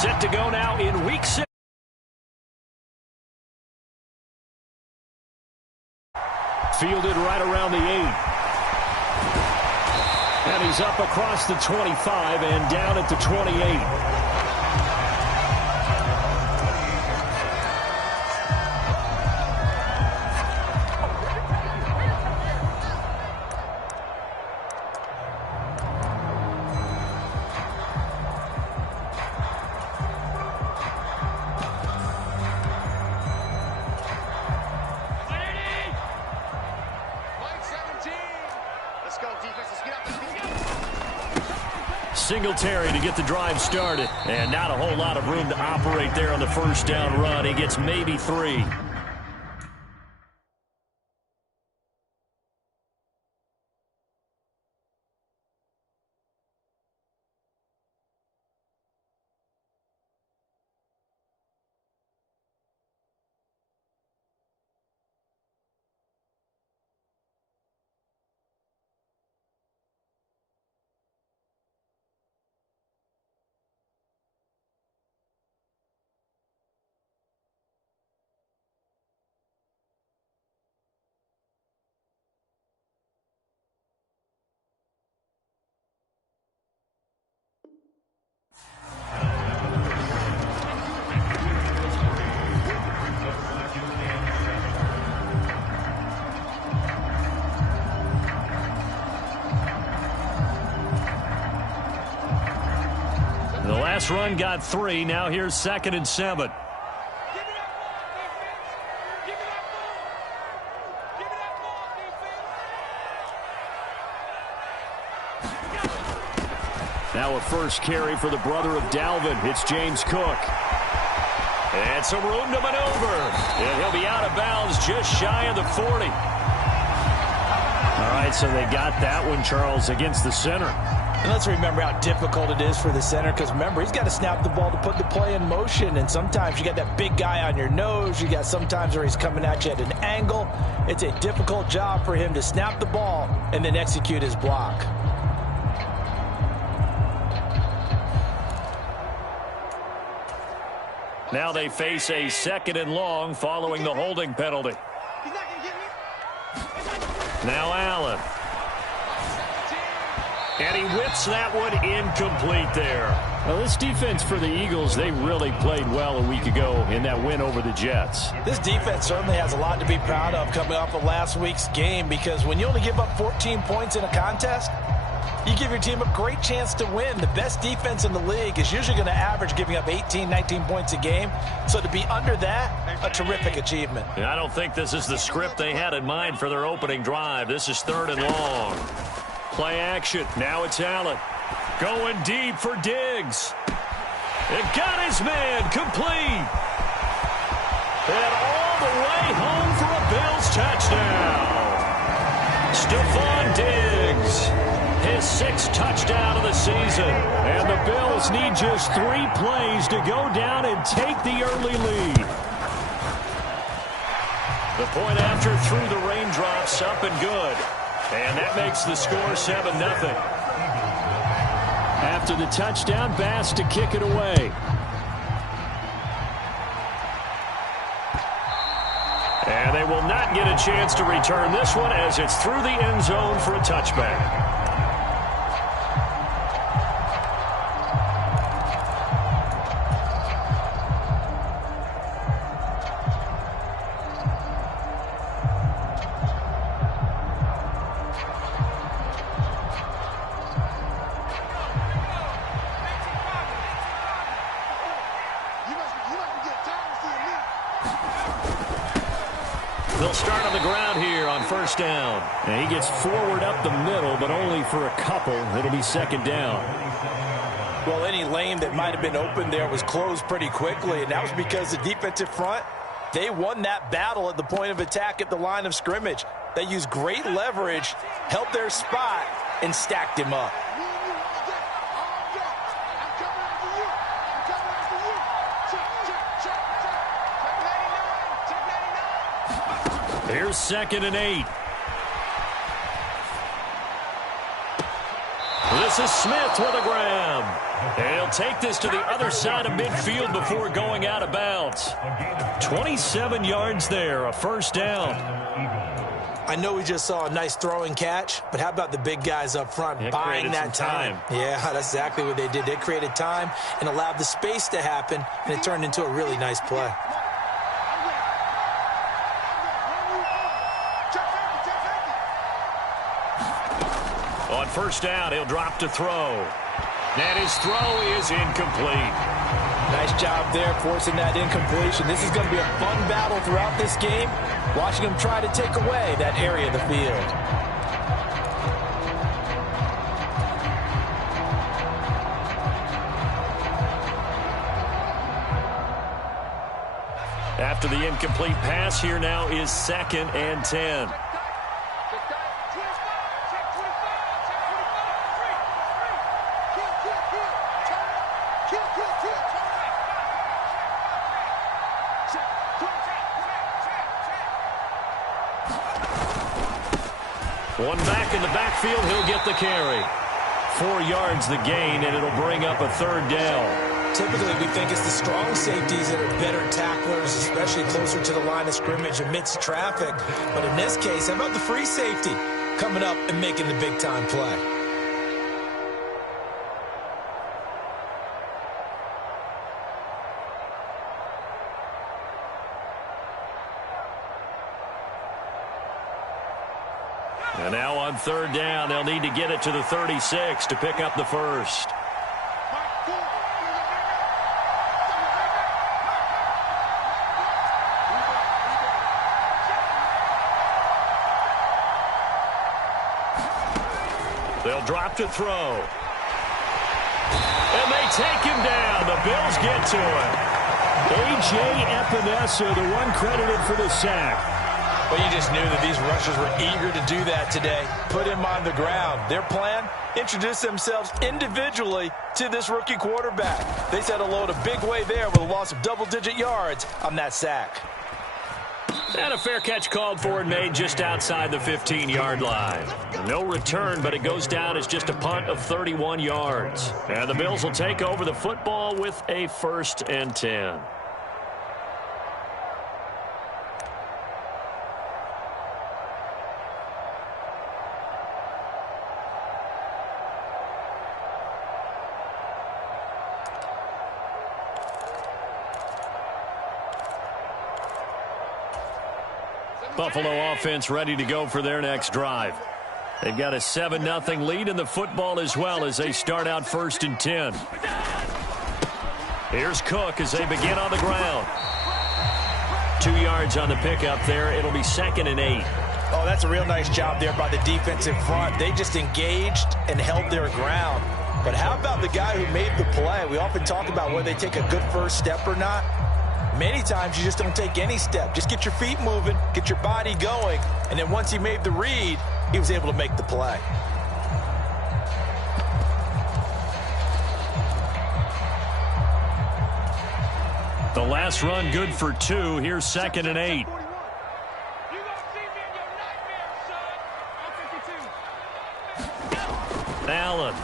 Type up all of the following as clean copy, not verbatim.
Set to go now in Week 6. Fielded right around the 8. And he's up across the 25 and down at the 28. Singletary to get the drive started. And not a whole lot of room to operate there on the first down run. He gets maybe 3. The last run got 3. Now here's 2nd and 7. Now a first carry for the brother of Dalvin. It's James Cook. And some room to maneuver. And he'll be out of bounds just shy of the 40. All right, so they got that one, Charles, against the center. And let's remember how difficult it is for the center, because remember, he's got to snap the ball to put the play in motion, and sometimes you got that big guy on your nose. You got sometimes where he's coming at you at an angle. It's a difficult job for him to snap the ball and then execute his block. Now they face a 2nd and long following the holding penalty. Now Allen. And he whips that one incomplete there. Well, this defense for the Eagles, they really played well a week ago in that win over the Jets. This defense certainly has a lot to be proud of coming off of last week's game, because when you only give up 14 points in a contest, you give your team a great chance to win. The best defense in the league is usually going to average giving up 18, 19 points a game. So to be under that, a terrific achievement. And I don't think this is the script they had in mind for their opening drive. This is 3rd and long. Play action. Now it's Allen. Going deep for Diggs. It got his man complete. And all the way home for a Bills touchdown. Stephon Diggs. His 6th touchdown of the season. And the Bills need just 3 plays to go down and take the early lead. The point after through the raindrops, up and good. And that makes the score 7-0. After the touchdown, Bass to kick it away. And they will not get a chance to return this one as it's through the end zone for a touchback. They'll start on the ground here on 1st down. And he gets forward up the middle, but only for a couple. It'll be 2nd down. Well, any lane that might have been open there was closed pretty quickly, and that was because the defensive front, they won that battle at the point of attack at the line of scrimmage. They used great leverage, held their spot, and stacked him up. Here's 2nd and 8. This is Smith with a grab. And he'll take this to the other side of midfield before going out of bounds. 27 yards there, a first down. I know we just saw a nice throwing catch, but how about the big guys up front buying that time? Yeah, that's exactly what they did. They created time and allowed the space to happen, and it turned into a really nice play. On first down, he'll drop to throw. And his throw is incomplete. Nice job there forcing that incompletion. This is going to be a fun battle throughout this game, watching him try to take away that area of the field. After the incomplete pass, here now is 2nd and 10. One back in the backfield, he'll get the carry. 4 yards the gain, and it'll bring up a 3rd down. Typically, we think it's the strong safeties that are better tacklers, especially closer to the line of scrimmage amidst traffic. But in this case, how about the free safety coming up and making the big-time play? And now on 3rd down, they'll need to get it to the 36 to pick up the first. They'll drop to throw. And they take him down. The Bills get to him. A-G-2A-KEE'S, the one credited for the sack. Well, you just knew that these rushers were eager to do that today. Put him on the ground. Their plan? Introduce themselves individually to this rookie quarterback. They said hello to Big Way there with a loss of double-digit yards on that sack. And a fair catch called for and made just outside the 15-yard line. No return, but it goes down as just a punt of 31 yards. And the Bills will take over the football with a 1st and 10. Buffalo offense ready to go for their next drive. They've got a 7-0 lead in the football as well as they start out 1st and 10. Here's Cook as they begin on the ground. 2 yards on the pickup there. It'll be 2nd and 8. Oh, that's a real nice job there by the defensive front. They just engaged and held their ground. But how about the guy who made the play? We often talk about whether they take a good first step or not. Many times you just don't take any step. Just get your feet moving, get your body going, and then once he made the read, he was able to make the play. The last run good for 2. Here's 2nd and 8. Allen.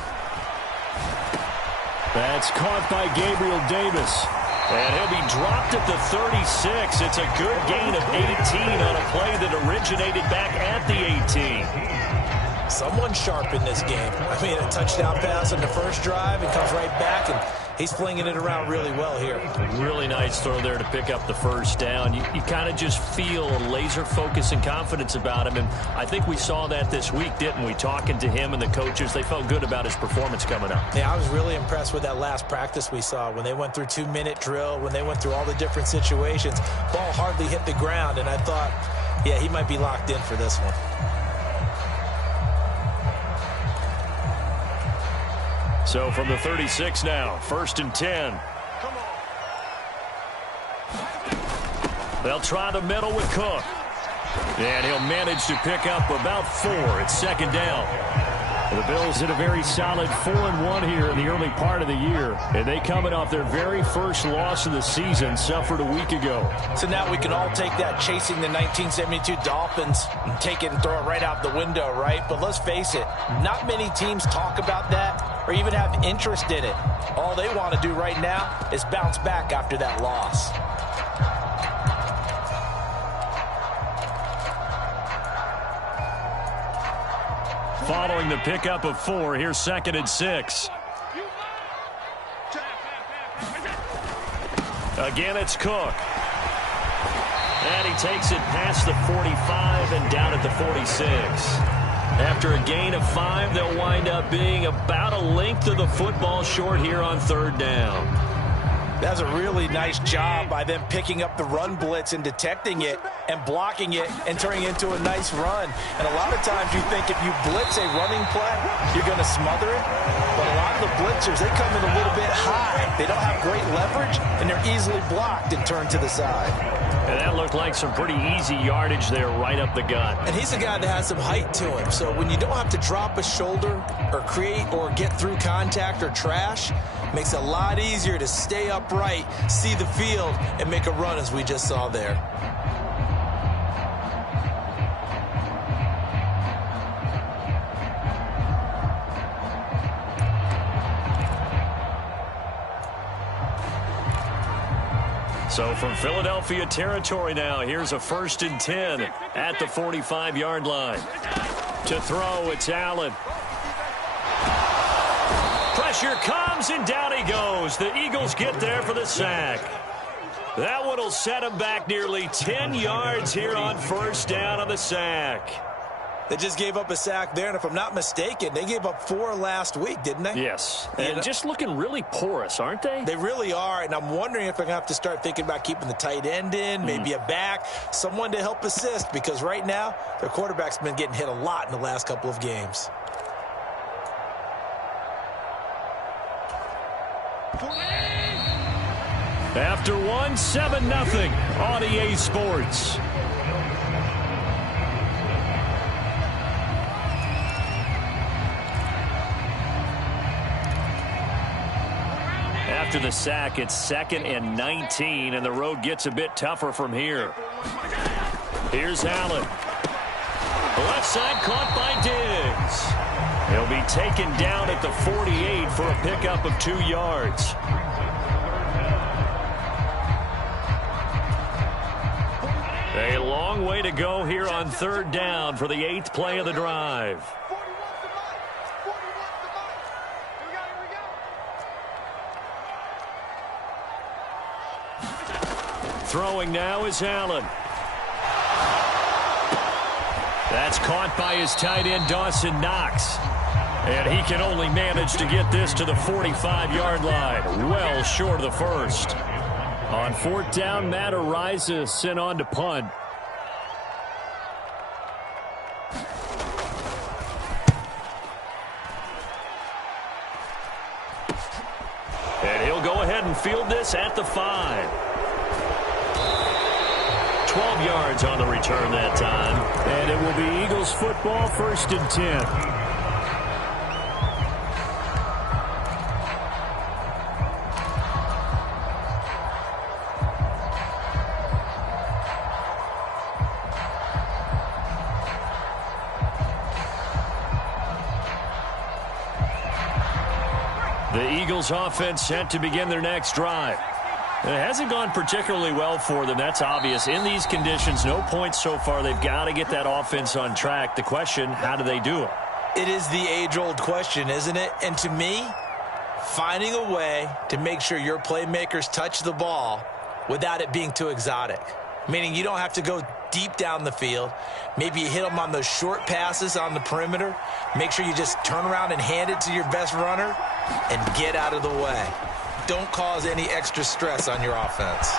That's caught by Gabriel Davis. And he'll be dropped at the 36. It's a good gain of 18 on a play that originated back at the 18. Someone sharp in this game. I mean, a touchdown pass on the first drive and comes right back, and he's flinging it around really well here. Really nice throw there to pick up the first down. You kind of just feel a laser focus and confidence about him, and I think we saw that this week, didn't we? Talking to him and the coaches, they felt good about his performance coming up. Yeah, I was really impressed with that last practice we saw when they went through 2-minute drill, when they went through all the different situations. Ball hardly hit the ground, and I thought, yeah, he might be locked in for this one. So from the 36 now, 1st and 10. They'll try the middle with Cook. And he'll manage to pick up about 4 at 2nd down. The Bills did a very solid 4-1 here in the early part of the year. And they coming off their very first loss of the season, suffered a week ago. So now we can all take that chasing the 1972 Dolphins and take it and throw it right out the window, right? But let's face it, not many teams talk about that or even have interest in it. All they want to do right now is bounce back after that loss. Following the pickup of 4, here's 2nd and 6. Again, it's Cook. And he takes it past the 45 and down at the 46. After a gain of 5, they'll wind up being about a length of the football short here on 3rd down. That's a really nice job by them picking up the run blitz and detecting it and blocking it and turning it into a nice run. And a lot of times you think if you blitz a running play, you're going to smother it. But a lot of the blitzers, they come in a little bit high. They don't have great leverage, and they're easily blocked and turned to the side. And that looked like some pretty easy yardage there right up the gut. And he's a guy that has some height to him. So when you don't have to drop a shoulder or create or get through contact or trash, makes it a lot easier to stay upright, see the field, and make a run as we just saw there. So from Philadelphia territory now, here's a 1st and 10 at the 45-yard line. To throw, it's Allen. Pressure comes, and down he goes. The Eagles get there for the sack. That one will set him back nearly 10 yards here on 1st down on the sack. They just gave up a sack there, and if I'm not mistaken, they gave up 4 last week, didn't they? Yes, and just looking really porous, aren't they? They really are, and I'm wondering if they're going to have to start thinking about keeping the tight end in, maybe a back, someone to help assist, because right now their quarterback's been getting hit a lot in the last couple of games. After 1, 7-0 on EA Sports. After the sack, it's 2nd and 19, and the road gets a bit tougher from here. Here's Allen. Left side caught by Diggs. He'll be taken down at the 48 for a pickup of 2 yards. A long way to go here on 3rd down for the 8th play of the drive. Throwing now is Allen. That's caught by his tight end, Dawson Knox. And he can only manage to get this to the 45-yard line, well short of the 1st. On 4th down, Matt Ariza sent on to punt. And he'll go ahead and field this at the 5. 12 yards on the return that time. And it will be Eagles football, 1st and 10. The Eagles offense set to begin their next drive. It hasn't gone particularly well for them. That's obvious. In these conditions, no points so far. They've got to get that offense on track. The question, how do they do it? It is the age-old question, isn't it? And to me, finding a way to make sure your playmakers touch the ball without it being too exotic. Meaning you don't have to go deep down the field. Maybe you hit them on those short passes on the perimeter. Make sure you just turn around and hand it to your best runner and get out of the way. Don't cause any extra stress on your offense.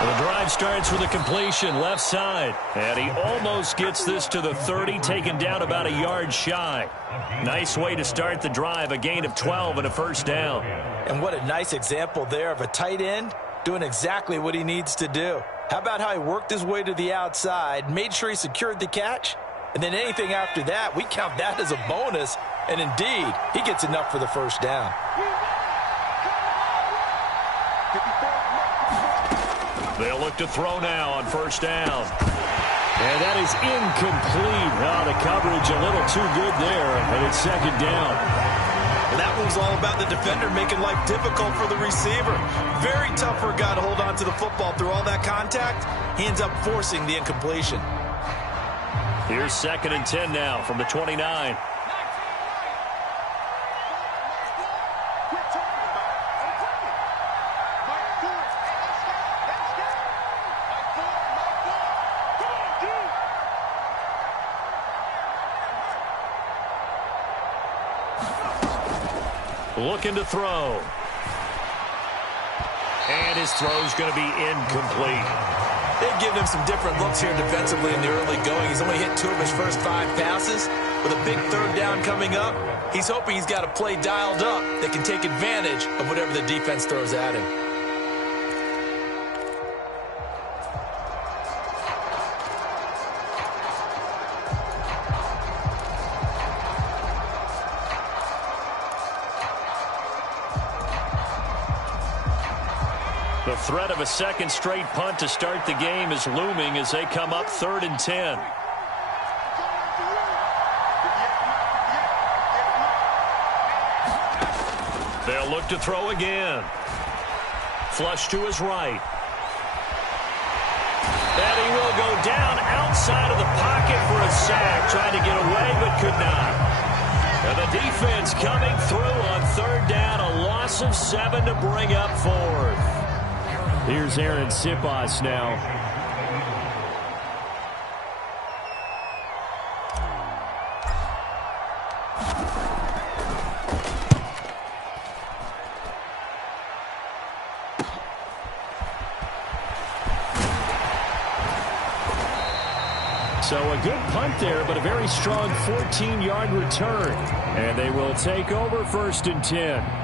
Well, the drive starts with a completion left side. And he almost gets this to the 30, taken down about a yard shy. Nice way to start the drive, a gain of 12 and a 1st down. And what a nice example there of a tight end doing exactly what he needs to do. How about how he worked his way to the outside, made sure he secured the catch, and then anything after that, we count that as a bonus And indeed, he gets enough for the first down. They'll look to throw now on first down. And that is incomplete. Oh, the coverage a little too good there, and it's second down. And that one's all about the defender making life difficult for the receiver. Very tough for a guy to hold on to the football through all that contact. He ends up forcing the incompletion. Here's 2nd and 10 now from the 29. Looking to throw. And his throw's going to be incomplete. They've given him some different looks here defensively in the early going. He's only hit 2 of his first 5 passes. With a big third down coming up, he's hoping he's got a play dialed up that can take advantage of whatever the defense throws at him. The threat of a second straight punt to start the game is looming as they come up 3rd and 10. They'll look to throw again. Flush to his right. And he will go down outside of the pocket for a sack. Trying to get away, but could not. And the defense coming through on 3rd down. A loss of 7 to bring up 4th. Here's Aaron Sipas now. So a good punt there, but a very strong 14-yard return. And they will take over 1st and 10.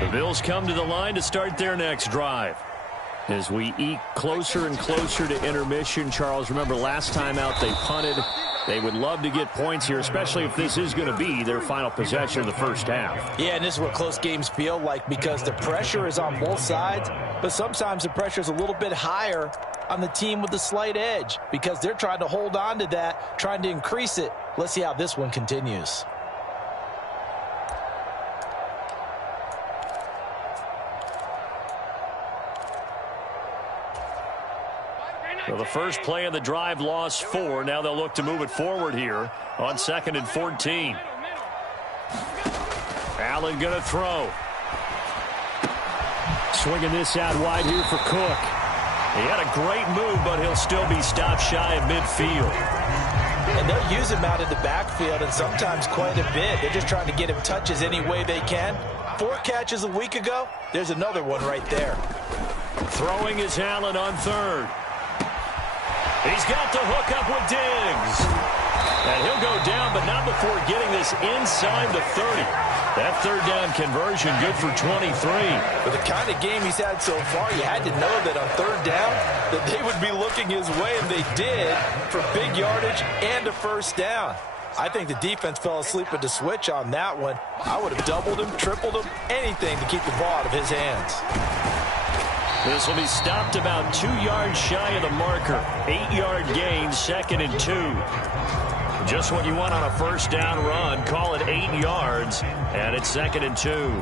The Bills come to the line to start their next drive. As we eke closer and closer to intermission, Charles, remember last time out they punted. They would love to get points here, especially if this is going to be their final possession of the first half. Yeah, and this is what close games feel like because the pressure is on both sides, but sometimes the pressure is a little bit higher on the team with the slight edge because they're trying to hold on to that, trying to increase it. Let's see how this one continues. Well, the first play of the drive lost 4. Now they'll look to move it forward here on 2nd and 14. Allen going to throw. Swinging this out wide here for Cook. He had a great move, but he'll still be stopped shy of midfield. And they'll use him out of the backfield, and sometimes quite a bit. They're just trying to get him touches any way they can. 4 catches a week ago. There's another one right there. Throwing is Allen on 3rd. He's got the hook up with Diggs. And he'll go down, but not before getting this inside the 30. That 3rd down conversion good for 23. With the kind of game he's had so far, you had to know that on 3rd down that they would be looking his way, and they did for big yardage and a first down. I think the defense fell asleep at the switch on that one. I would have doubled him, tripled him, anything to keep the ball out of his hands. This will be stopped about 2 yards shy of the marker. 8-yard gain, 2nd and 2. Just what you want on a first down run. Call it 8 yards, and it's 2nd and 2.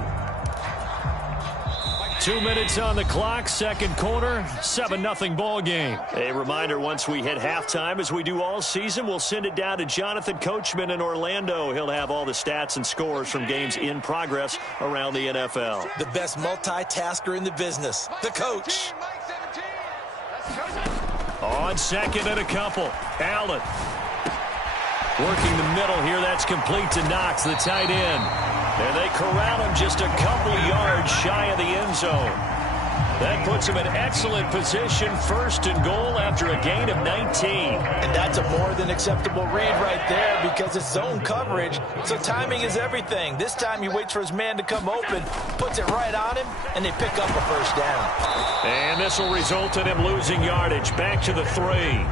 2 minutes on the clock, second quarter, 7-0 ball game. A reminder, once we hit halftime, as we do all season, we'll send it down to Jonathan Coachman in Orlando. He'll have all the stats and scores from games in progress around the NFL. The best multitasker in the business, the coach. On 2nd and a couple, Allen. Working the middle here, that's complete to Knox, the tight end. And they corral him just a couple yards shy of the end zone. That puts him in excellent position, first and goal after a gain of 19. And that's a more than acceptable read right there because it's zone coverage, so timing is everything. This time he waits for his man to come open, puts it right on him, and they pick up a first down. And this will result in him losing yardage. Back to the 3.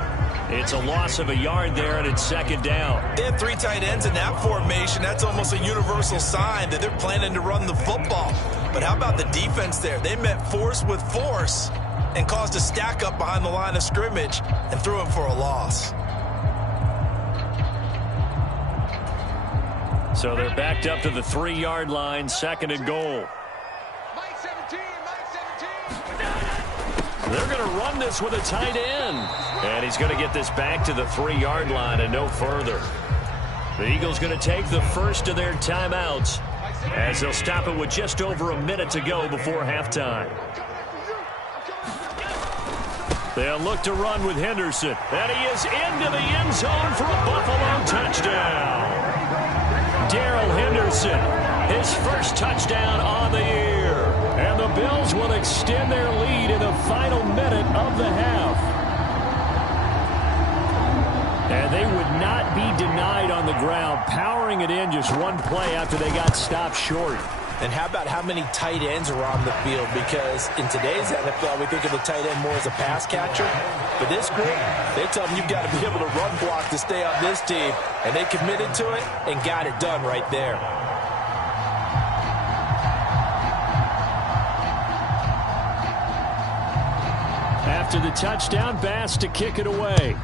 It's a loss of a yard there, and it's second down. They have 3 tight ends in that formation. That's almost a universal sign that they're planning to run the football. But how about the defense there? They met force with force and caused a stack up behind the line of scrimmage and threw him for a loss. So they're backed up to the 3-yard line, second and goal. They're going to run this with a tight end. And he's going to get this back to the 3-yard line and no further. The Eagles going to take the first of their timeouts as they'll stop it with just over a minute to go before halftime. They'll look to run with Henderson. And he is into the end zone for a Buffalo touchdown. Darrell Henderson, his first touchdown on the year. And the Bills will extend their lead in the final minute of the half. And they would not be denied on the ground, powering it in just one play after they got stopped short. And how about how many tight ends are on the field? Because in today's NFL, we think of the tight end more as a pass catcher. But this group, they tell them you've got to be able to run block to stay on this team. And they committed to it and got it done right there. After the touchdown, Bass to kick it away.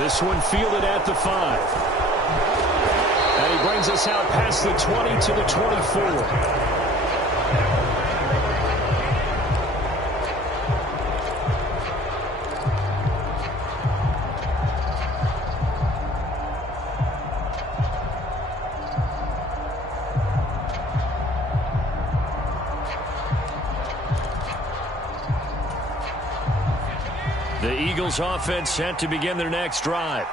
This one fielded at the 5. And he brings us out past the 20 to the 24. The Eagles offense set to begin their next drive.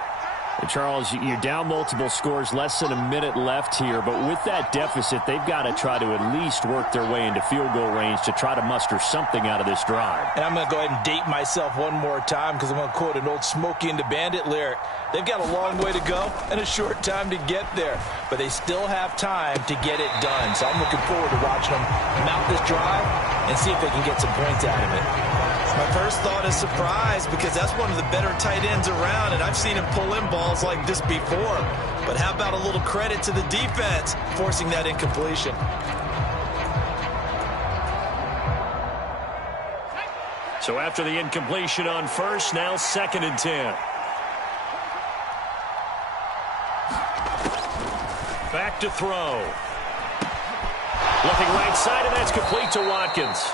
And Charles, you're down multiple scores, less than a minute left here. But with that deficit, they've got to try to at least work their way into field goal range to try to muster something out of this drive. And I'm going to go ahead and date myself one more time because I'm going to quote an old Smokey and the Bandit lyric. They've got a long way to go and a short time to get there. But they still have time to get it done. So I'm looking forward to watching them mount this drive and see if they can get some points out of it. My first thought is surprise because that's one of the better tight ends around, and I've seen him pull in balls like this before. But how about a little credit to the defense forcing that incompletion? So after the incompletion on first, now second and 10. Back to throw. Looking right side, and that's complete to Watkins.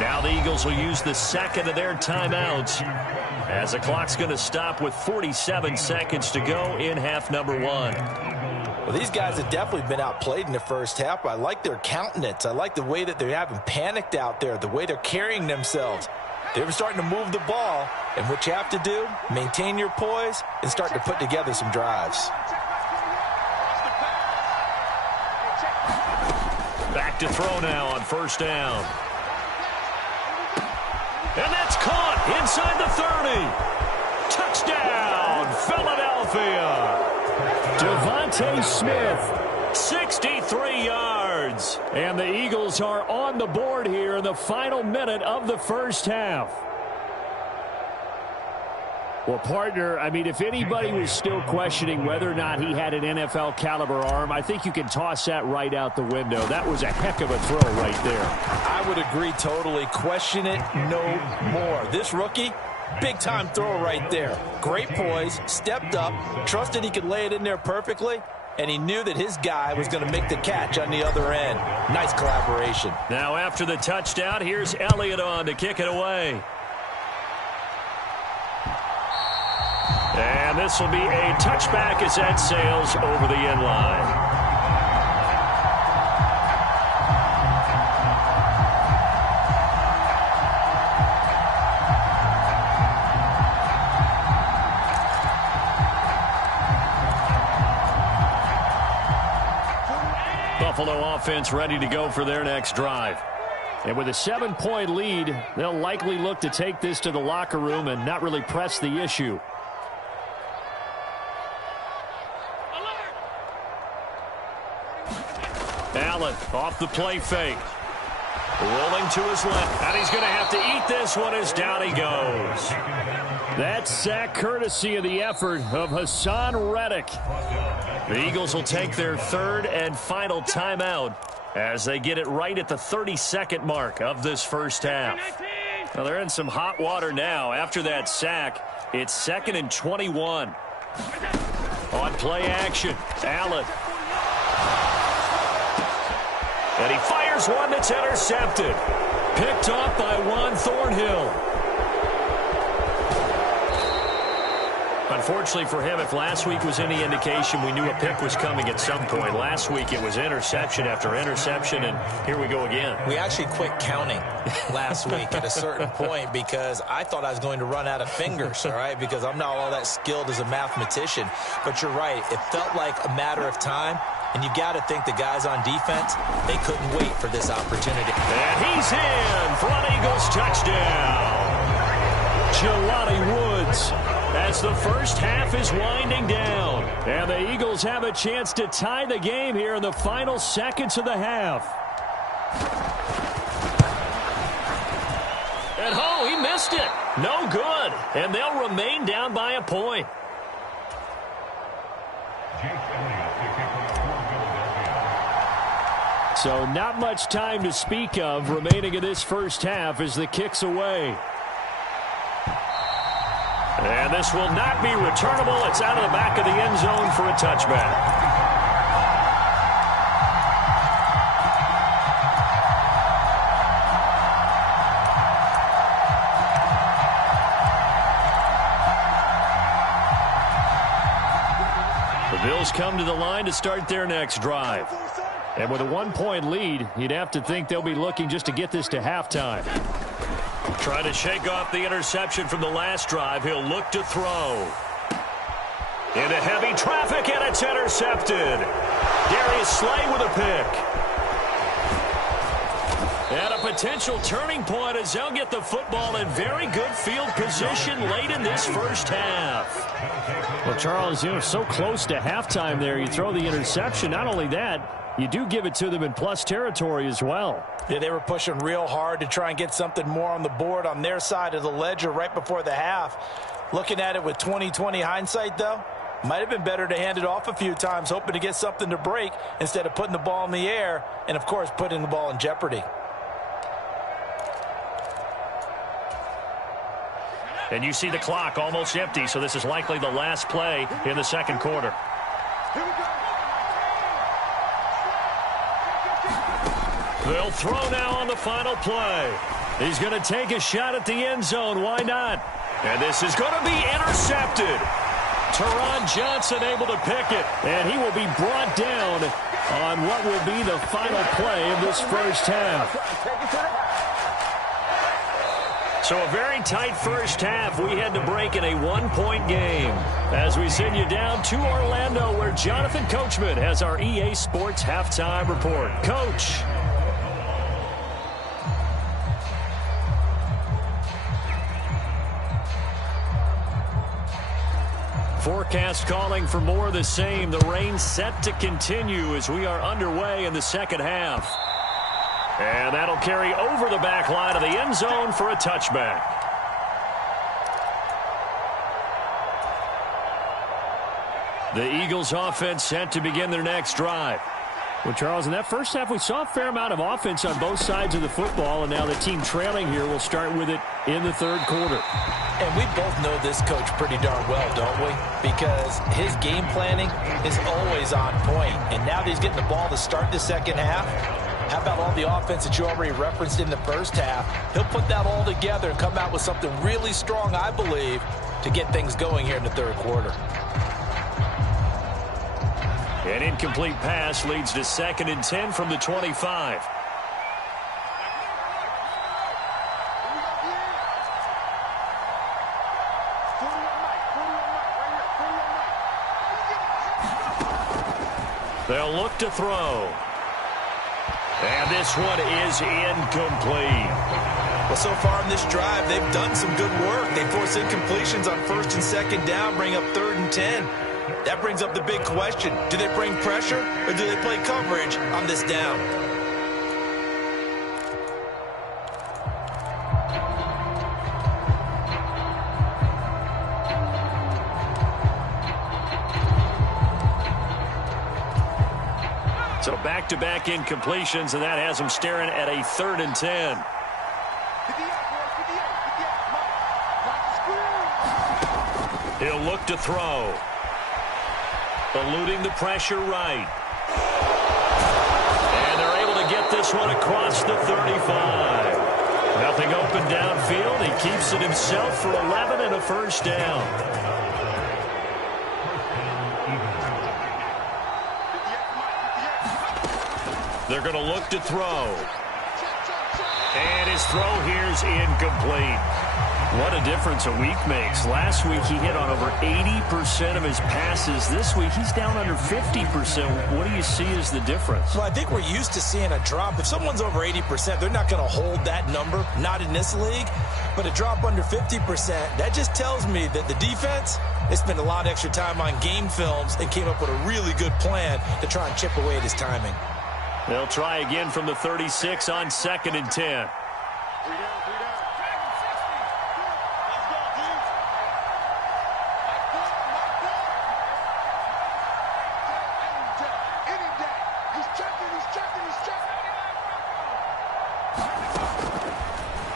Now the Eagles will use the second of their timeouts as the clock's going to stop with 47 seconds to go in half number 1. Well, these guys have definitely been outplayed in the first half, but I like their countenance. I like the way that they haven't panicked out there, the way they're carrying themselves. They're starting to move the ball, and what you have to do, maintain your poise and start to put together some drives. Back to throw now on first down. And that's caught inside the 30. Touchdown, Philadelphia. Devontae Smith, 63 yards. And the Eagles are on the board here in the final minute of the first half. Well, partner, I mean, if anybody was still questioning whether or not he had an NFL caliber arm, I think you can toss that right out the window. That was a heck of a throw right there. I would agree totally. Question it no more. This rookie, big-time throw right there. Great poise, stepped up, trusted he could lay it in there perfectly, and he knew that his guy was going to make the catch on the other end. Nice collaboration. Now after the touchdown, here's Elliott on to kick it away. And this will be a touchback as that sails over the end line. Buffalo offense ready to go for their next drive. And with a 7-point lead, they'll likely look to take this to the locker room and not really press the issue. Allen off the play fake. Rolling to his left. And he's going to have to eat this one as down he goes. That sack courtesy of the effort of Hassan Reddick. The Eagles will take their third and final timeout as they get it right at the 30-second mark of this first half. Now they're in some hot water now. After that sack, it's 2nd and 21. On play action, Allen. And he fires one that's intercepted. Picked off by Juan Thornhill. Unfortunately for him, if last week was any indication, we knew a pick was coming at some point. Last week it was interception after interception, and here we go again. We actually quit counting last week at a certain point because I thought I was going to run out of fingers, all right, because I'm not all that skilled as a mathematician. But you're right. It felt like a matter of time, and you got to think the guys on defense, they couldn't wait for this opportunity. And he's in for an Eagles touchdown. Jelani Woods. As the first half is winding down. And the Eagles have a chance to tie the game here in the final seconds of the half. And oh, he missed it. No good. And they'll remain down by a point. So not much time to speak of remaining in this first half as the kick's away. And this will not be returnable. It's out of the back of the end zone for a touchback. The Bills come to the line to start their next drive. And with a 1-point lead, you'd have to think they'll be looking just to get this to halftime. Trying to shake off the interception from the last drive. He'll look to throw. Into heavy traffic, and it's intercepted. Darius Slay with a pick. And a potential turning point as they'll get the football in very good field position late in this first half. Well, Charles, so close to halftime there. You throw the interception. Not only that, you do give it to them in plus territory as well. Yeah, they were pushing real hard to try and get something more on the board on their side of the ledger right before the half. Looking at it with 20/20 hindsight, though, might have been better to hand it off a few times, hoping to get something to break instead of putting the ball in the air and, of course, putting the ball in jeopardy. And you see the clock almost empty, so this is likely the last play in the second quarter. They'll throw now on the final play. He's going to take a shot at the end zone. Why not? And this is going to be intercepted. Teron Johnson able to pick it. And he will be brought down on what will be the final play of this first half. So a very tight first half. We had to break in a 1-point game as we send you down to Orlando where Jonathan Coachman has our EA Sports halftime report. Coach. Forecast calling for more of the same. The rain set to continue as we are underway in the second half. And that'll carry over the back line of the end zone for a touchback. The Eagles offense set to begin their next drive. Well, Charles, in that first half, we saw a fair amount of offense on both sides of the football, and now the team trailing here will start with it in the third quarter. And we both know this coach pretty darn well, don't we? Because his game planning is always on point. And now that he's getting the ball to start the second half, how about all the offense that you already referenced in the first half? He'll put that all together and come out with something really strong, I believe, to get things going here in the third quarter. An incomplete pass leads to 2nd and 10 from the 25. They'll look to throw. And this one is incomplete. Well, so far in this drive, they've done some good work. They force incompletions on first and second down, bring up 3rd and 10. That brings up the big question. Do they bring pressure or do they play coverage on this down? So back-to-back incompletions, and that has them staring at a 3rd and 10. He'll look to throw. Eluding the pressure right. And they're able to get this one across the 35. Nothing open downfield. He keeps it himself for 11 and a first down. They're going to look to throw. And his throw here is incomplete. What a difference a week makes. Last week he hit on over 80% of his passes. This week he's down under 50%. What do you see as the difference? Well, I think we're used to seeing a drop. If someone's over 80%, they're not going to hold that number, not in this league. But a drop under 50%, that just tells me that the defense, they spent a lot of extra time on game films and came up with a really good plan to try and chip away at his timing. They'll try again from the 36 on 2nd and 10.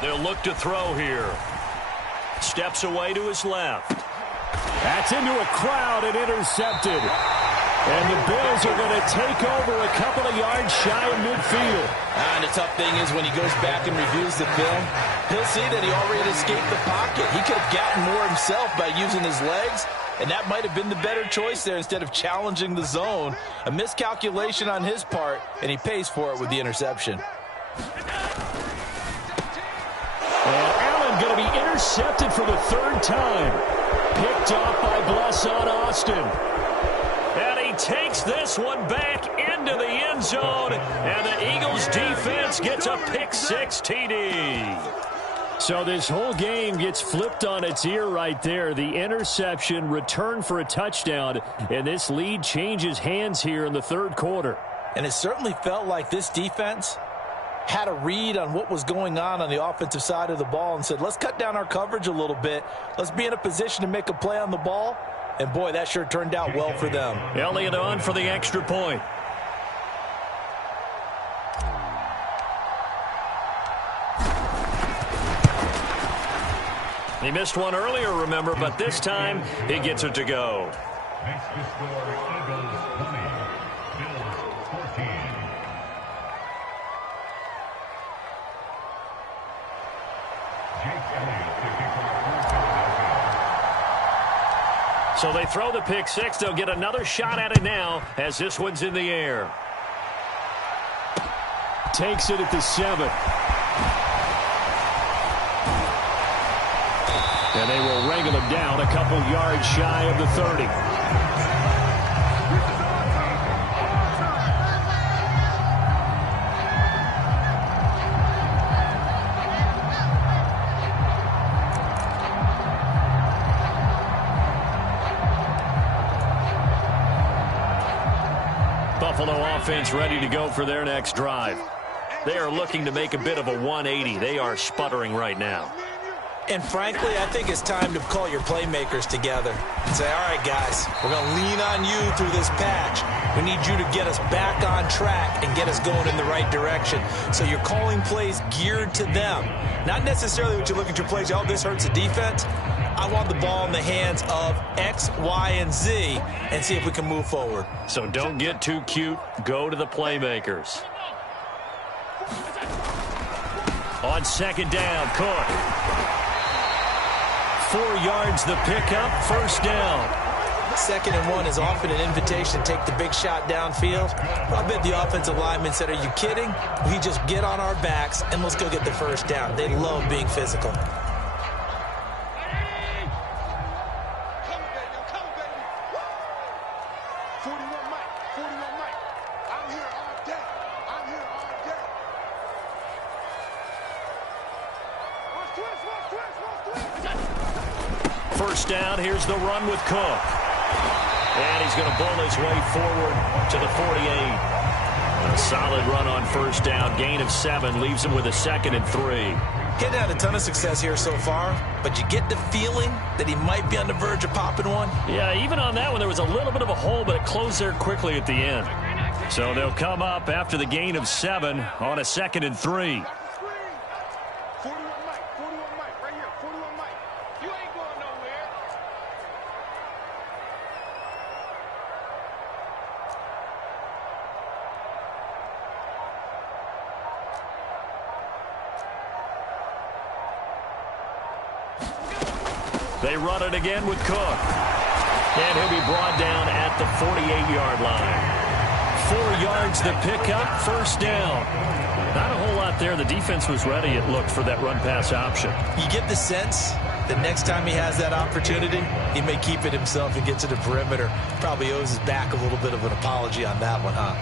They'll look to throw here. Steps away to his left. That's into a crowd and intercepted. And the Bills are going to take over a couple of yards shy of midfield. And the tough thing is when he goes back and reviews the film, he'll see that he already escaped the pocket. He could have gotten more himself by using his legs, and that might have been the better choice there instead of challenging the zone. A miscalculation on his part, and he pays for it with the interception. And Allen going to be intercepted for the 3rd time. Picked off by Blesson Austin. And he takes this one back into the end zone. And the Eagles defense gets a pick-6 TD. So this whole game gets flipped on its ear right there. The interception, return for a touchdown. And this lead changes hands here in the 3rd quarter. And it certainly felt like this defense had a read on what was going on the offensive side of the ball and said, let's cut down our coverage a little bit. Let's be in a position to make a play on the ball. And, boy, that sure turned out well for them. Elliott on for the extra point. He missed one earlier, remember, but this time he gets it to go. Makes the score Eagles 20, Bills 14. So they throw the pick-6. They'll get another shot at it now as this one's in the air. Takes it at the 7. And they will wrangle him down a couple yards shy of the 30. Buffalo offense ready to go for their next drive. They are looking to make a bit of a 180. They are sputtering right now. And frankly, I think it's time to call your playmakers together and say, all right, guys, we're going to lean on you through this patch. We need you to get us back on track and get us going in the right direction. So you're calling plays geared to them. Not necessarily what you look at your plays, oh, this hurts the defense. I want the ball in the hands of X, Y, and Z and see if we can move forward. So don't get too cute. Go to the playmakers. On 2nd down, Cook. 4 yards the pickup, first down. 2nd and 1 is often an invitation to take the big shot downfield. I bet the offensive lineman said, are you kidding? We just get on our backs and let's go get the first down. They love being physical. first down. Here's the run with Cook. And he's going to bull his way forward to the 48. A solid run on first down. Gain of 7 leaves him with a 2nd and 3. He's had a ton of success here so far, but you get the feeling that he might be on the verge of popping one. Yeah, even on that one, there was a little bit of a hole, but it closed there quickly at the end. So they'll come up after the gain of 7 on a 2nd and 3. They run it again with Cook. And he'll be brought down at the 48-yard line. 4 yards to pick up, first down. Not a whole lot there. The defense was ready, it looked, for that run-pass option. You get the sense that next time he has that opportunity, he may keep it himself and get to the perimeter. Probably owes his back a little bit of an apology on that one, huh?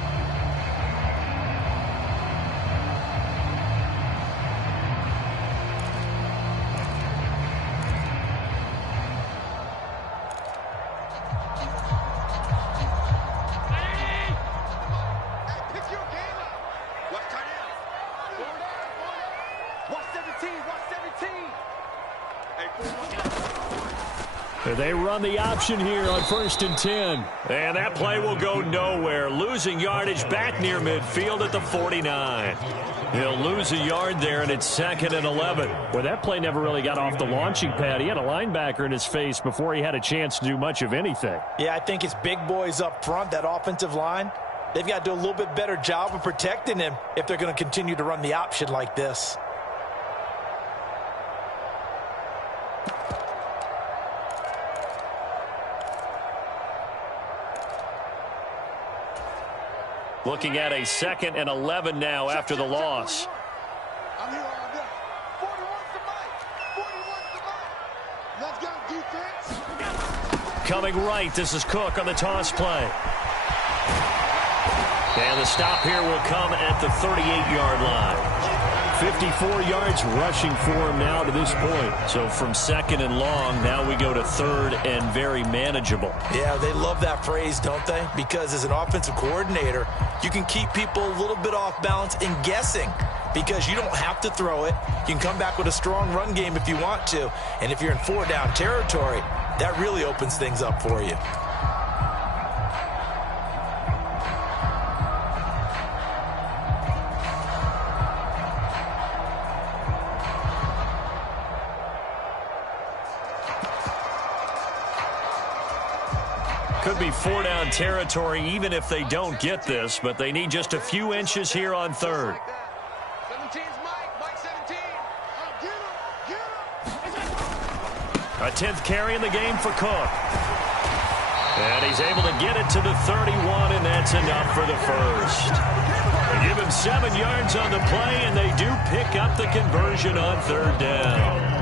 They run the option here on 1st and 10. And that play will go nowhere. Losing yardage back near midfield at the 49. He'll lose a yard there, and it's 2nd and 11. Well, that play never really got off the launching pad. He had a linebacker in his face before he had a chance to do much of anything. Yeah, I think it's big boys up front, that offensive line. They've got to do a little bit better job of protecting him if they're going to continue to run the option like this. Looking at a 2nd and 11 now after the loss. I'm here all day. 41's the mic. 41's the mic. Let's go, defense. Coming right, this is Cook on the toss play. And the stop here will come at the 38-yard line. 54 yards rushing for him now to this point. So from 2nd and long, now we go to 3rd and very manageable. Yeah, they love that phrase, don't they? Because as an offensive coordinator, you can keep people a little bit off balance and guessing because you don't have to throw it. You can come back with a strong run game if you want to. And if you're in 4-down territory, that really opens things up for you. Could be 4-down territory even if they don't get this, but they need just a few inches here on 3rd. 17's Mike 17. Get him. A 10th carry in the game for Cook. And he's able to get it to the 31, and that's enough for the first. They give him 7 yards on the play, and they do pick up the conversion on 3rd down.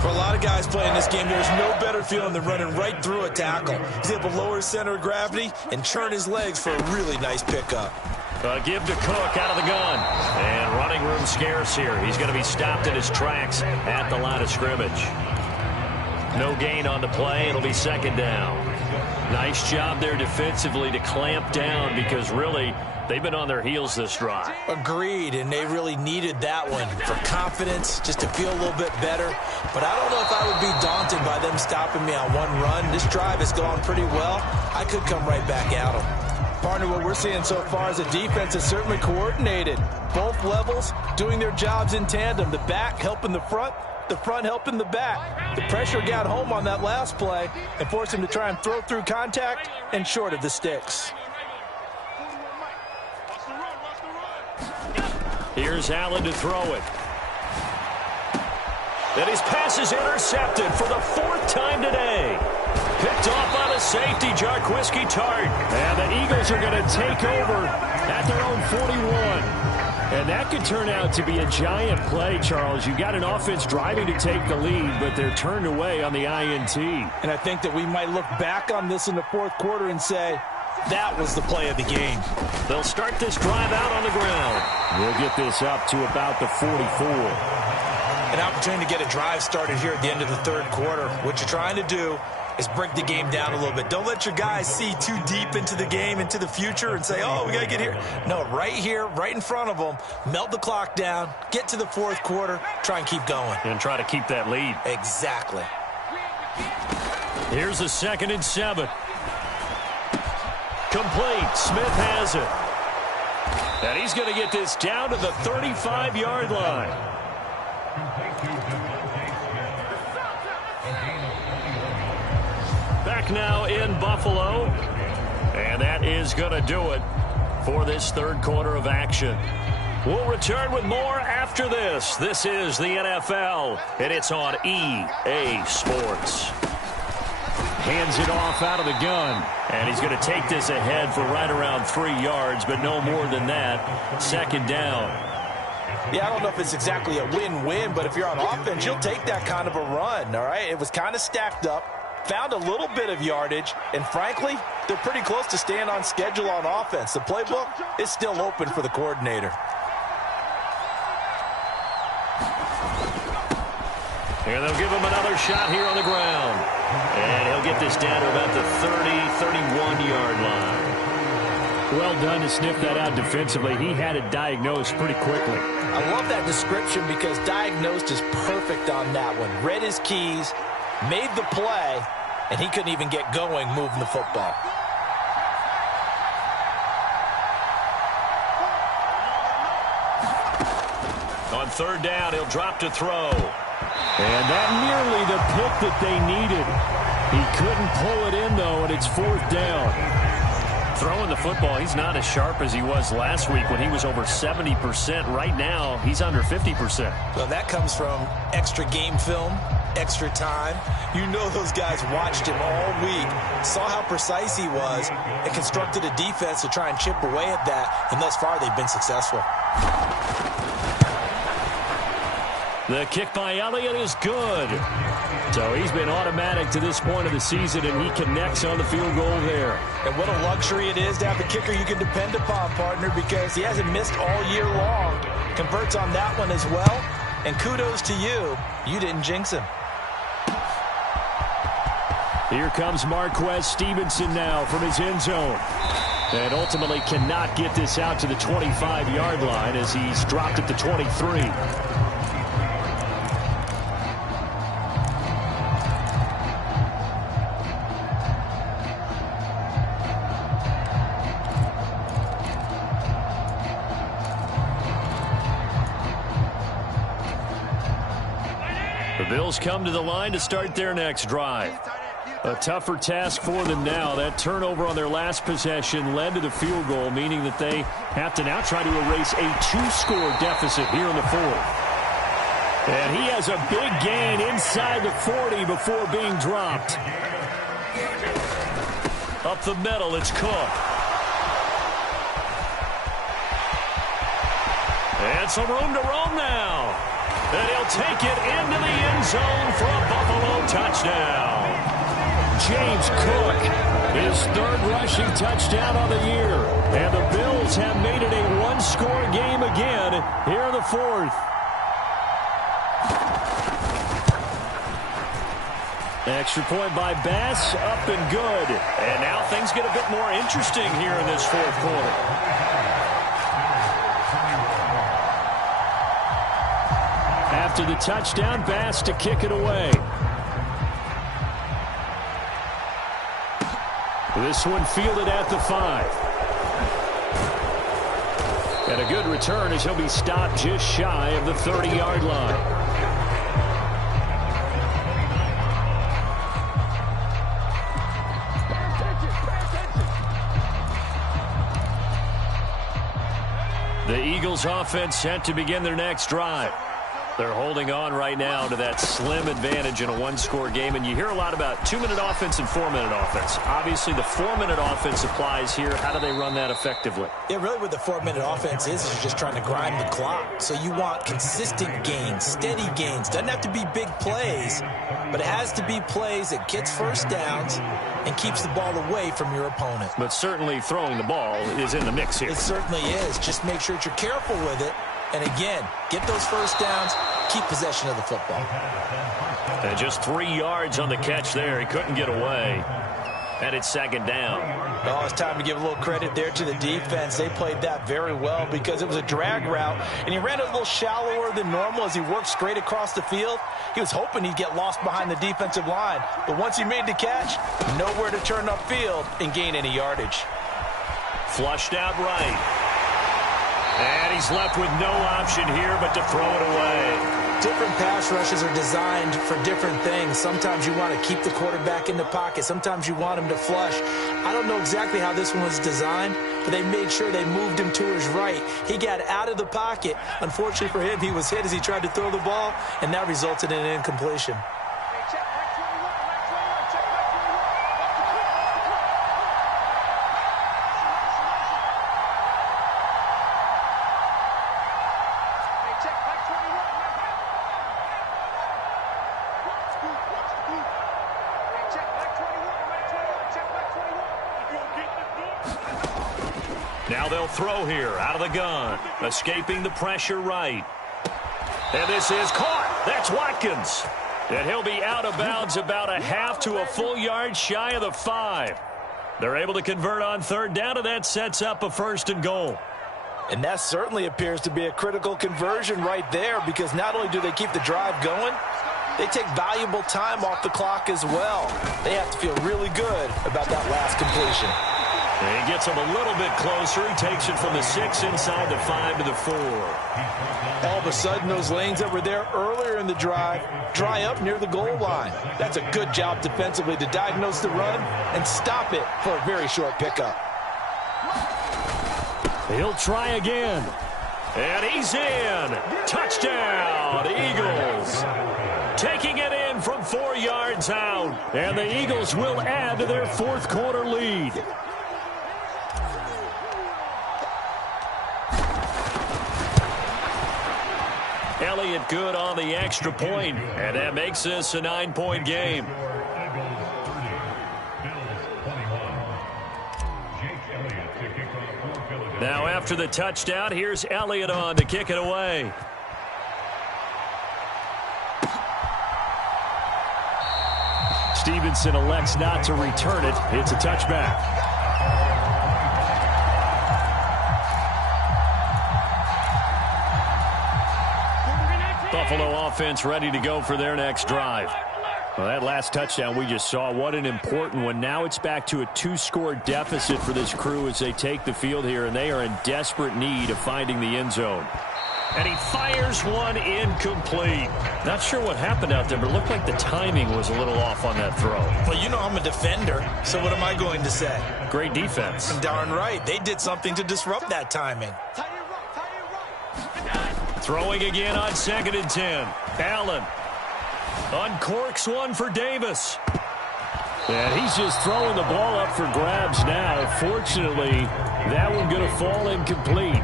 For a lot of guys playing this game, there's no better feeling than running right through a tackle. He's able to lower his center of gravity and churn his legs for a really nice pickup. Give to Cook out of the gun. And running room scarce here. He's going to be stopped in his tracks at the line of scrimmage. No gain on the play. It'll be 2nd down. Nice job there defensively to clamp down because really they've been on their heels this drive. Agreed, and they really needed that one for confidence, just to feel a little bit better. But I don't know if I would be daunted by them stopping me on one run. This drive has gone pretty well. I could come right back at them. Partner, what we're seeing so far is the defense is certainly coordinated. Both levels doing their jobs in tandem. The back helping the front helping the back. The pressure got home on that last play and forced him to try and throw through contact and short of the sticks. Here's Allen to throw it. And his pass is intercepted for the 4th time today. Picked off by the safety, Jarquiski Tart. And the Eagles are going to take over at their own 41. And that could turn out to be a giant play, Charles. You've got an offense driving to take the lead, but they're turned away on the INT. And I think that we might look back on this in the 4th quarter and say, that was the play of the game. They'll start this drive out on the ground. We'll get this up to about the 44. An opportunity to get a drive started here at the end of the third quarter. What you're trying to do is break the game down a little bit. Don't let your guys see too deep into the game, into the future, and say, oh, we got to get here. No, right here, right in front of them, melt the clock down, get to the fourth quarter, try and keep going. And try to keep that lead. Exactly. Here's a 2nd and 7. Complete. Smith has it. And he's going to get this down to the 35-yard line. Back now in Buffalo. And that is going to do it for this third quarter of action. We'll return with more after this. This is the NFL, and it's on EA Sports. Hands it off out of the gun, and he's going to take this ahead for right around 3 yards, but no more than that. 2nd down. Yeah, I don't know if it's exactly a win-win, but if you're on offense, you'll take that kind of a run, all right? It was kind of stacked up, found a little bit of yardage, and frankly, they're pretty close to staying on schedule on offense. The playbook is still open for the coordinator. And they'll give him another shot here on the ground. And he'll get this down to about the 31-yard line. Well done to sniff that out defensively. He had it diagnosed pretty quickly. I love that description because diagnosed is perfect on that one. Read his keys, made the play, and he couldn't even get going moving the football. On 3rd down, he'll drop to throw. And that nearly the pick that they needed. He couldn't pull it in, though, and it's 4th down. Throwing the football, he's not as sharp as he was last week when he was over 70%. Right now, he's under 50%. Well, that comes from extra game film, extra time. You know those guys watched him all week, saw how precise he was, and constructed a defense to try and chip away at that, and thus far they've been successful. The kick by Elliott is good. So he's been automatic to this point of the season, and he connects on the field goal there. And what a luxury it is to have a kicker you can depend upon, partner, because he hasn't missed all year long. Converts on that one as well. And kudos to you. You didn't jinx him. Here comes Marquez Stevenson now from his end zone. And ultimately cannot get this out to the 25-yard line as he's dropped at the 23. The Bills come to the line to start their next drive. A tougher task for them now. That turnover on their last possession led to the field goal, meaning that they have to now try to erase a 2-score deficit here in the 4th. And he has a big gain inside the 40 before being dropped. Up the middle, it's Cook. And some room to roam now. And he'll take it into the end zone for a Buffalo touchdown. James Cook, his 3rd rushing touchdown of the year. And the Bills have made it a 1-score game again here in the 4th. Extra point by Bass, up and good. And now things get a bit more interesting here in this 4th quarter. After the touchdown, Bass to kick it away. This one fielded at the 5. And a good return as he'll be stopped just shy of the 30-yard line. The Eagles offense set to begin their next drive. They're holding on right now to that slim advantage in a 1-score game. And you hear a lot about 2-minute offense and 4-minute offense. Obviously, the 4-minute offense applies here. How do they run that effectively? Yeah, really what the 4-minute offense is you're just trying to grind the clock. So you want consistent gains, steady gains. Doesn't have to be big plays, but it has to be plays that gets first downs and keeps the ball away from your opponent. But certainly throwing the ball is in the mix here. It certainly is. Just make sure that you're careful with it. And again, get those first downs, keep possession of the football. And just 3 yards on the catch there. He couldn't get away. And it's second down. Oh, it's time to give a little credit there to the defense. They played that very well because it was a drag route, and he ran it a little shallower than normal as he worked straight across the field. He was hoping he'd get lost behind the defensive line, but once he made the catch, nowhere to turn upfield and gain any yardage. Flushed out right. And he's left with no option here but to throw it away. Different pass rushes are designed for different things. Sometimes you want to keep the quarterback in the pocket. Sometimes you want him to flush. I don't know exactly how this one was designed, but they made sure they moved him to his right. He got out of the pocket. Unfortunately for him, he was hit as he tried to throw the ball, and that resulted in an incompletion. Now they'll throw here out of the gun. Escaping the pressure right. And this is caught. That's Watkins. And he'll be out of bounds about a half to a full yard shy of the 5. They're able to convert on third down, and that sets up a 1st and goal. And that certainly appears to be a critical conversion right there, because not only do they keep the drive going, they take valuable time off the clock as well. They have to feel really good about that last completion. And he gets him a little bit closer. He takes it from the 6 inside the 5 to the 4. All of a sudden, those lanes that were there earlier in the drive dry up near the goal line. That's a good job defensively to diagnose the run and stop it for a very short pickup. He'll try again. And he's in. Touchdown, Eagles. Taking it in from 4 yards out. And the Eagles will add to their 4th quarter lead. Elliott good on the extra point, and that makes this a 9-point game. Now after the touchdown, here's Elliott on to kick it away. Stevenson elects not to return it. It's a touchback. Buffalo offense ready to go for their next drive. Well, that last touchdown we just saw, what an important one. Now it's back to a 2-score deficit for this crew as they take the field here, and they are in desperate need of finding the end zone. And he fires one incomplete. Not sure what happened out there, but it looked like the timing was a little off on that throw. Well, you know I'm a defender, so what am I going to say? Great defense. Darn right. They did something to disrupt that timing. Throwing again on 2nd and 10. Allen uncorks one for Davis. And he's just throwing the ball up for grabs now. Fortunately, that one going to fall incomplete.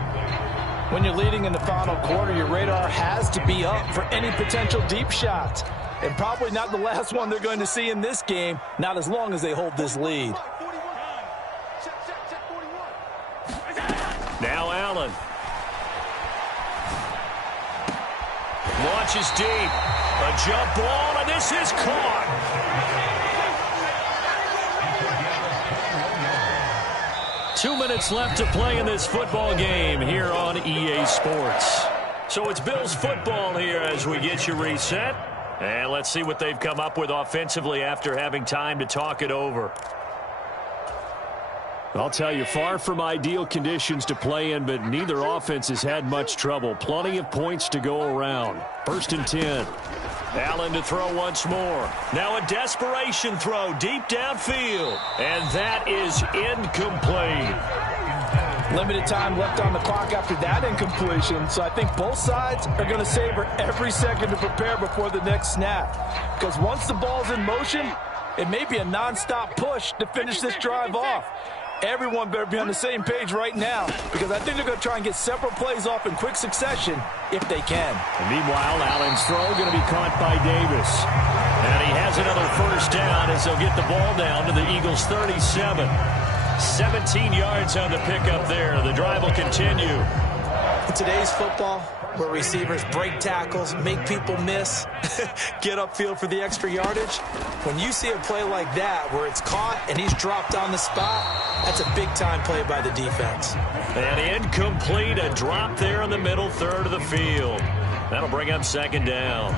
When you're leading in the final quarter, your radar has to be up for any potential deep shots. And probably not the last one they're going to see in this game, not as long as they hold this lead. Now Allen. Launches deep. A jump ball, and this is caught. Two minutes left to play in this football game here on EA Sports. So it's Bills football here as we get you reset. And let's see what they've come up with offensively after having time to talk it over. I'll tell you, far from ideal conditions to play in, but neither offense has had much trouble. Plenty of points to go around. 1st and 10. Allen to throw once more. Now a desperation throw deep downfield. And that is incomplete. Limited time left on the clock after that incompletion, so I think both sides are going to savor every second to prepare before the next snap. Because once the ball's in motion, it may be a nonstop push to finish this drive off. Everyone better be on the same page right now, because I think they're going to try and get several plays off in quick succession if they can. And meanwhile, Allen's throw going to be caught by Davis. And he has another 1st down as they'll get the ball down to the Eagles' 37. 17 yards on the pickup there. The drive will continue. In today's football, where receivers break tackles, make people miss, get upfield for the extra yardage, when you see a play like that where it's caught and he's dropped on the spot, that's a big-time play by the defense. And incomplete, a drop there in the middle third of the field. That'll bring up second down.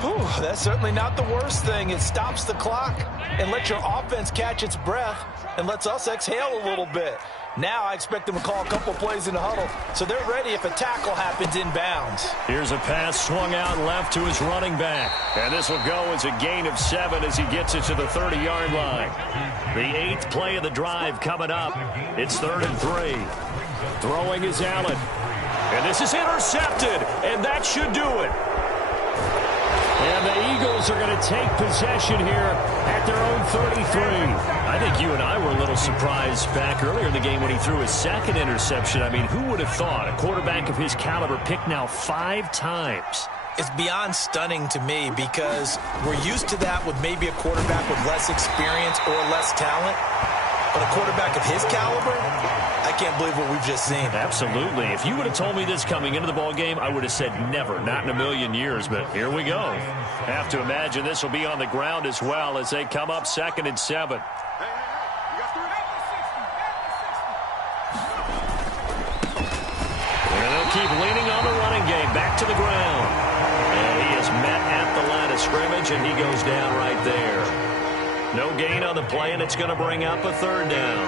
Whew, that's certainly not the worst thing. It stops the clock and lets your offense catch its breath and lets us exhale a little bit. Now I expect them to call a couple plays in the huddle, so they're ready if a tackle happens inbounds. Here's a pass swung out left to his running back. And this will go as a gain of 7 as he gets it to the 30-yard line. The 8th play of the drive coming up. It's 3rd and 3. Throwing is Allen. And this is intercepted, and that should do it. And the Eagles are going to take possession here at their own 33. I think you and I were a little surprised back earlier in the game when he threw his second interception. I mean, who would have thought a quarterback of his caliber picked now 5 times? It's beyond stunning to me because we're used to that with maybe a quarterback with less experience or less talent. But a quarterback of his caliber, I can't believe what we've just seen. Absolutely. If you would have told me this coming into the ball game, I would have said never, not in a million years. But here we go. Have to imagine this will be on the ground as well as they come up 2nd and 7. And they'll keep leaning on the running game. Back to the ground. And he is met at the line of scrimmage, and he goes down right there. No gain on the play, and it's going to bring up a 3rd down.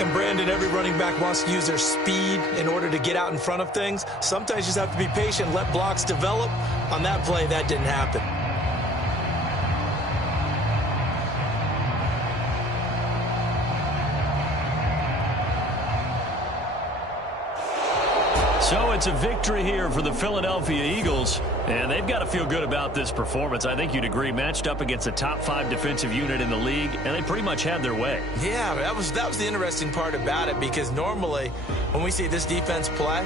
And Brandon, every running back wants to use their speed in order to get out in front of things. Sometimes you just have to be patient, let blocks develop. On that play, that didn't happen. So it's a victory here for the Philadelphia Eagles, and they've got to feel good about this performance. I think you'd agree, matched up against a top 5 defensive unit in the league, and they pretty much had their way. Yeah, that was the interesting part about it, because normally when we see this defense play,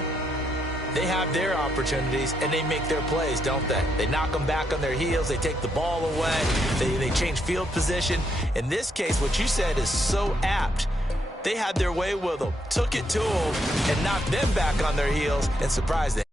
they have their opportunities and they make their plays, don't they? They knock them back on their heels, they take the ball away, they change field position. In this case, what you said is so apt. They had their way with them, took it to them, and knocked them back on their heels and surprised them.